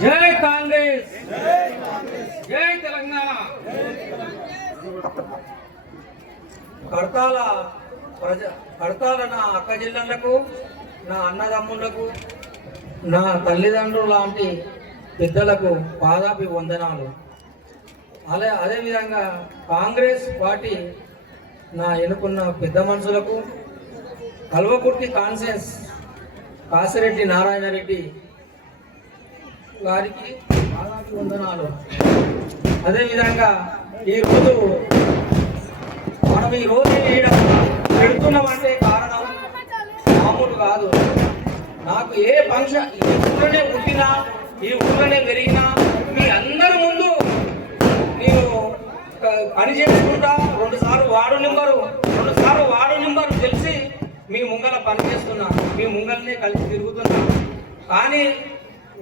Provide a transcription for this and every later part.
జై కాంగ్రెస్! జై తెలంగాణ! కడతాల ప్రజ కడతాల నా అక్క జిల్లలకు నా అన్నదమ్ములకు నా తల్లిదండ్రులు లాంటి పెద్దలకు పాదాపి వందనాలు. అలా అదేవిధంగా కాంగ్రెస్ పార్టీ నా ఎన్నుకున్న పెద్ద మనుషులకు కల్వకుర్తి కాన్సెన్స్ కాసిరెడ్డి నారాయణ రెడ్డి గారికి పాదాపి వందనాలు. అదేవిధంగా ఈరోజు మనం ఈ రోజు చేయడం పెడుతున్నామంటే కారణం మామూలు కాదు. నాకు ఏ ఫంక్షన్ ఈ ఊళ్ళోనే పుట్టినా ఈ ఊళ్ళోనే పెరిగినా మీ అందరి ముందు నేను పని చేసుకుంటా రెండు సార్లు వార్డు నెంబరు రెండు సార్లు నెంబరు తెలిసి మీ ముంగల పని చేస్తున్నా మీ ముంగల్నే కలిసి తిరుగుతున్నా. కానీ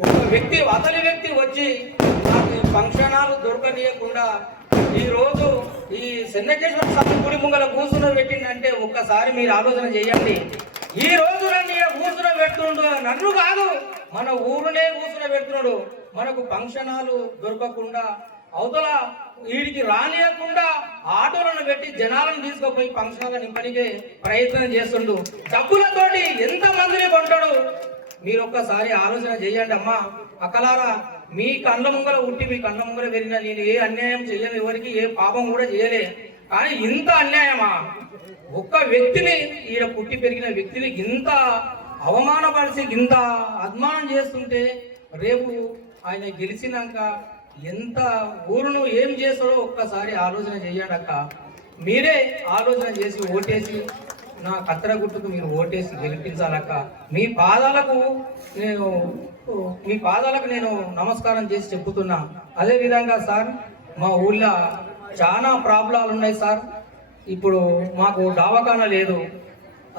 ఒక వ్యక్తి అతని వ్యక్తి వచ్చి నాకు ఈ ఫంక్షనాలు దొరకనీయకుండా ఈరోజు ఈ చెన్నకేశ్వర స్వామి గుడి ముంగల కూర్చుని పెట్టిందంటే ఒక్కసారి మీరు ఆలోచన చేయండి. ఈ రోజు నన్ను ఈడ కూర్చుని పెడుతుండు. నన్ను కాదు మన ఊరునే కూర్చుని పెడుతున్నాడు. మనకు ఫంక్షనాలు దొరకకుండా అవతల వీడికి రానియకుండా ఆటోలను పెట్టి జనాలను తీసుకుపోయి ఫంక్షన్ల నింపనికే ప్రయత్నం చేస్తుండు. డబ్బులతోటి ఎంత మందిని కొంటాడు? మీరు ఒక్కసారి ఆలోచన చేయండి అమ్మా. అక్కలారా మీ కళ్ళ ముంగల ఉట్టి మీ కళ్ళ ముంగల పెరిగిన నేను ఏ అన్యాయం చేయను ఎవరికి ఏ పాపం కూడా చేయలే. కానీ ఇంత అన్యాయమా? ఒక్క వ్యక్తిని ఈడ పుట్టి పెరిగిన వ్యక్తిని ఇంత అవమానపరిచి ఇంత అద్మానం చేస్తుంటే రేపు ఆయన గెలిచినాక ఎంత ఊరును ఏం చేస్తాడో ఒక్కసారి ఆలోచన చేయండి అక్క. మీరే ఆలోచన చేసి ఓటేసి నా కత్తెర గుట్టుకు మీరు ఓటేసి గెలిపించాలక్క. మీ పాదాలకు నేను మీ పాదాలకు నేను నమస్కారం చేసి చెప్పుతున్నా. అదే విధంగా సార్ మా ఊళ్ళో చాలా ప్రాబ్లాలు ఉన్నాయి సార్. ఇప్పుడు మాకు దవాఖానా లేదు.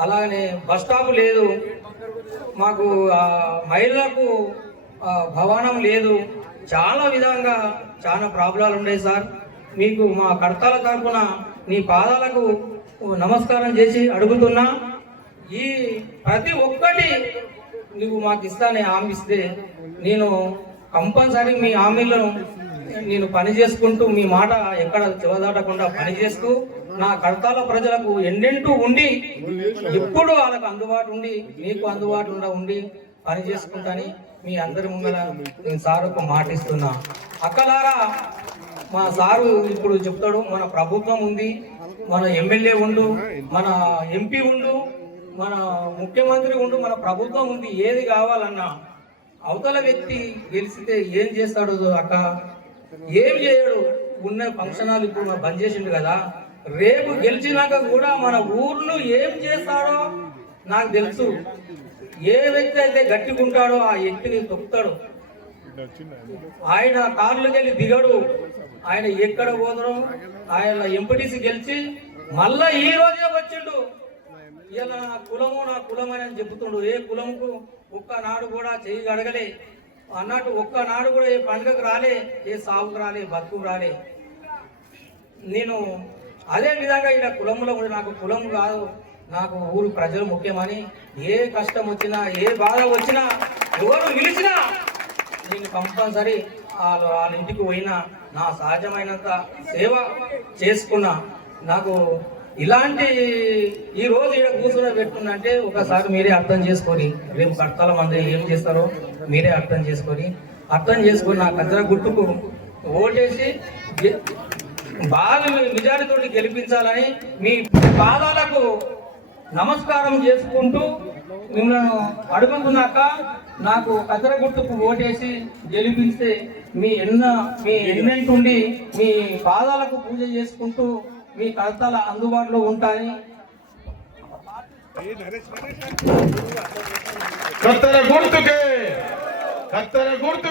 అలాగనే బస్ స్టాప్ లేదు. మాకు మహిళలకు భవనం లేదు. చాలా విధంగా చాలా ప్రాబ్లాలు ఉన్నాయి సార్. మీకు మా కర్తాల తరఫున నీ పాదాలకు నమస్కారం చేసి అడుగుతున్నా ఈ ప్రతి ఒక్కటి నువ్వు మాకు ఇస్తానే హామీ ఇస్తే నేను కంపల్సరీ మీ హామీలను నేను పని చేసుకుంటూ మీ మాట ఎక్కడ చివదాటకుండా పని చేస్తూ నా కడతాల ప్రజలకు ఎండెంటూ ఉండి ఎప్పుడు వాళ్ళకు అందుబాటు ఉండి మీకు అందుబాటు ఉండి పని చేసుకుంటాని మీ అందరి ముందర నేను సారుకు మాటిస్తున్నా అక్కలారా మా సారు ఇప్పుడు చెప్తాడు మన ప్రభుత్వం ఉంది మన ఎమ్మెల్యే ఉండు మన ఎంపీ ఉండు మన ముఖ్యమంత్రి ఉండు మన ప్రభుత్వం ఉంది ఏది కావాలన్నా అవతల వ్యక్తి గెలిచితే ఏం చేస్తాడు అక్క. ఏం చేయడు. ఉన్న ఫంక్షన్ హాల్ ఇప్పుడు మనం బంద్ చేసిండు కదా రేపు గెలిచినాక కూడా మన ఊర్ను ఏం చేస్తాడో నాకు తెలుసు. ఏ వ్యక్తి అయితే గట్టిగుంటాడో ఆ వ్యక్తిని తొక్కుతాడు. ఆయన కార్లు వెళ్ళి దిగడు. ఆయన ఎక్కడ పోదరు ఆయన ఎంపటీసీ గెలిచి మళ్ళా ఈ రోజే వచ్చిండు. ఇలా నా కులము నా కులం అని చెబుతుండు. ఏ కులముకు ఒక్కనాడు కూడా చెయ్యి గడగలే అన్నట్టు ఒక్కనాడు కూడా ఏ పండుగకు రాలే ఏ సాగుకు రాలే బతుకు రాలే. నేను అదే విధంగా ఇలా కులంలో కూడా నాకు కులం కాదు. నాకు ఊరు ప్రజలు ముఖ్యమని ఏ కష్టం వచ్చినా ఏ బాధ వచ్చినా ఎవరు పిలిచినా దీన్ని కంపల్సరీ వాళ్ళ వాళ్ళ ఇంటికి పోయిన నా సహజమైనంత సేవ చేసుకున్న నాకు ఇలాంటి ఈ రోజు ఇక్కడ కూర్చుని పెట్టుకున్నంటే ఒకసారి మీరే అర్థం చేసుకొని రేపు కడతాల మంది ఏం చేస్తారో మీరే అర్థం చేసుకొని అర్థం చేసుకొని నా కచ్చర గుట్టుకు ఓటేసి బాలు మెజారిటీతో గెలిపించాలని మీ పాదాలకు నమస్కారం చేసుకుంటూ మిమ్మల్ని అడుగుతున్నాక నాకు కచ్చర ఓటేసి గెలిపిస్తే మీ ఎన్న మీ ఎన్నంటుండి మీ పాదాలకు పూజ చేసుకుంటూ మీ కర్తల అందుబాటులో ఉంటాయి. కత్తెర గుర్తుకే కత్తెర గుర్తు